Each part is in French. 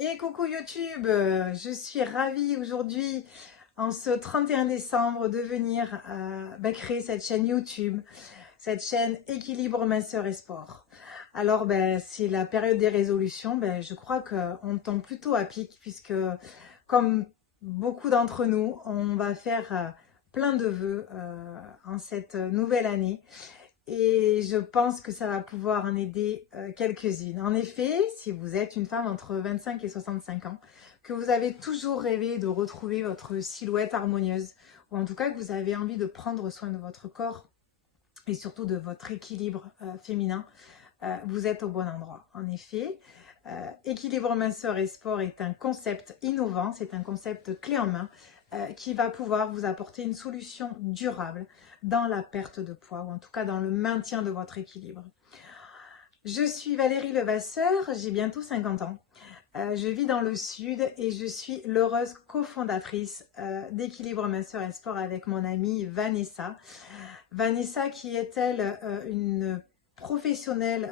Et coucou YouTube, je suis ravie aujourd'hui, en ce 31 décembre, de venir créer cette chaîne YouTube, cette chaîne Équilibre Minceur et Sport. Alors, c'est la période des résolutions, je crois qu'on tombe plutôt à pic, puisque comme beaucoup d'entre nous, on va faire plein de vœux en cette nouvelle année. Et je pense que ça va pouvoir en aider quelques-unes. En effet, si vous êtes une femme entre 25 et 65 ans, que vous avez toujours rêvé de retrouver votre silhouette harmonieuse, ou en tout cas que vous avez envie de prendre soin de votre corps et surtout de votre équilibre féminin, vous êtes au bon endroit. En effet, équilibre minceur et sport est un concept innovant, c'est un concept clé en main qui va pouvoir vous apporter une solution durable dans la perte de poids ou en tout cas dans le maintien de votre équilibre. Je suis Valérie Levasseur, j'ai bientôt 50 ans. Je vis dans le sud et je suis l'heureuse cofondatrice d'Équilibre Minceur et Sport avec mon amie Vanessa. Vanessa qui est elle une professionnelle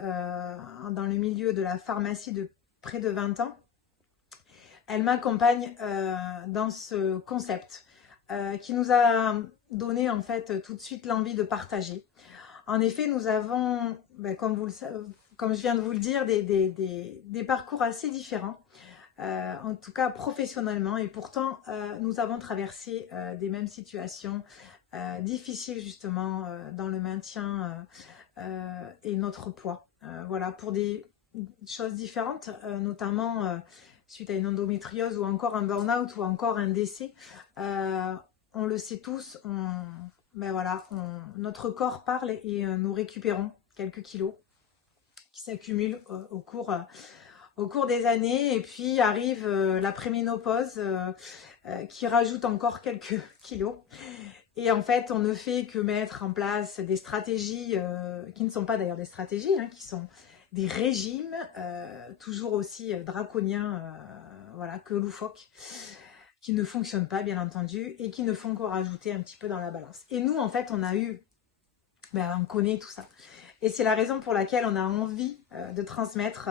dans le milieu de la pharmacie de près de 20 ans. Elle m'accompagne dans ce concept qui nous a donné en fait tout de suite l'envie de partager. En effet, nous avons, comme je viens de vous le dire, des parcours assez différents, en tout cas professionnellement, et pourtant nous avons traversé des mêmes situations difficiles justement dans le maintien et notre poids. Voilà, pour des choses différentes, notamment suite à une endométriose ou encore un burn-out ou encore un décès. On le sait tous, notre corps parle et nous récupérons quelques kilos qui s'accumulent au cours des années, et puis arrive l'après-ménopause qui rajoute encore quelques kilos. Et en fait, on ne fait que mettre en place des stratégies qui ne sont pas d'ailleurs des stratégies, hein, qui sont des régimes toujours aussi draconiens que loufoques, qui ne fonctionnent pas bien entendu et qui ne font que rajouter un petit peu dans la balance. Et nous, en fait, on connaît tout ça. Et c'est la raison pour laquelle on a envie de transmettre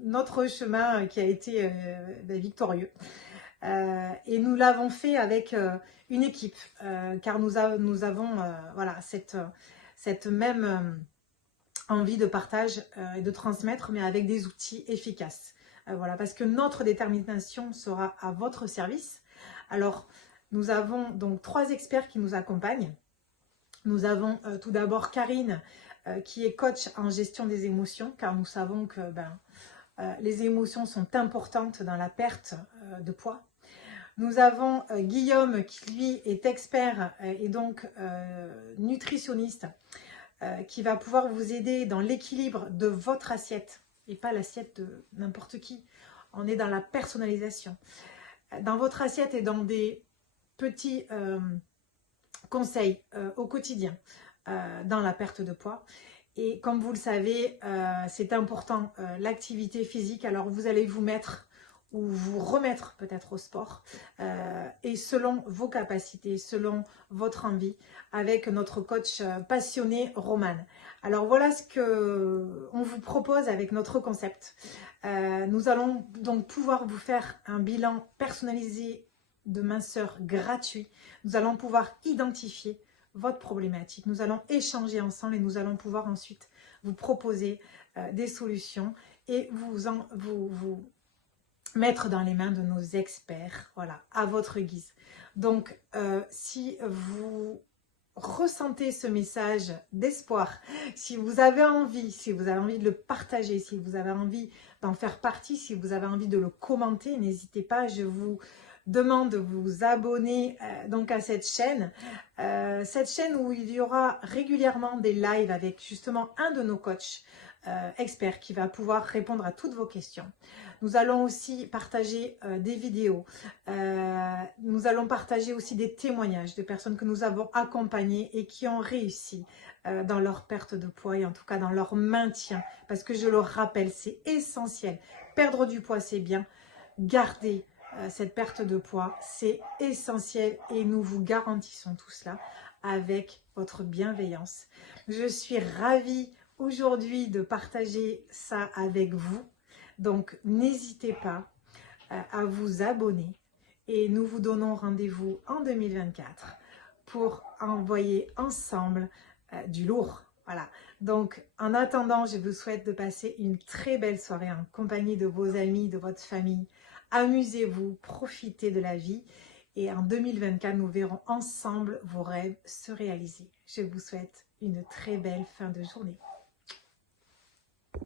notre chemin qui a été victorieux. Et nous l'avons fait avec une équipe, car nous avons cette même envie de partage et de transmettre, mais avec des outils efficaces. Parce que notre détermination sera à votre service. Alors, nous avons donc 3 experts qui nous accompagnent. Nous avons tout d'abord Karine, qui est coach en gestion des émotions, car nous savons que les émotions sont importantes dans la perte de poids. Nous avons Guillaume qui lui est expert et donc nutritionniste qui va pouvoir vous aider dans l'équilibre de votre assiette et pas l'assiette de n'importe qui. On est dans la personnalisation. Dans votre assiette et dans des petits conseils au quotidien dans la perte de poids. Et comme vous le savez, c'est important l'activité physique. Alors vous allez vous mettre ou vous remettre peut-être au sport et selon vos capacités, selon votre envie, avec notre coach passionné Romane. Alors voilà ce que on vous propose avec notre concept. Nous allons donc pouvoir vous faire un bilan personnalisé de minceur gratuit. Nous allons pouvoir identifier votre problématique. Nous allons échanger ensemble et nous allons pouvoir ensuite vous proposer des solutions et vous mettre dans les mains de nos experts, voilà, à votre guise. Donc, si vous ressentez ce message d'espoir, si vous avez envie de le partager, si vous avez envie d'en faire partie, si vous avez envie de le commenter, n'hésitez pas, je vous demande de vous abonner donc à cette chaîne où il y aura régulièrement des lives avec justement un de nos coachs experts qui va pouvoir répondre à toutes vos questions. Nous allons aussi partager des vidéos, nous allons partager aussi des témoignages de personnes que nous avons accompagnées et qui ont réussi dans leur perte de poids et en tout cas dans leur maintien, parce que je le rappelle, c'est essentiel. Perdre du poids, c'est bien. Garder cette perte de poids, c'est essentiel et nous vous garantissons tout cela avec votre bienveillance. Je suis ravie aujourd'hui de partager ça avec vous, Donc, n'hésitez pas à vous abonner et nous vous donnons rendez-vous en 2024 pour envoyer ensemble du lourd. Voilà. Donc, en attendant, je vous souhaite de passer une très belle soirée en compagnie de vos amis, de votre famille. Amusez-vous, profitez de la vie. Et en 2024, nous verrons ensemble vos rêves se réaliser. Je vous souhaite une très belle fin de journée.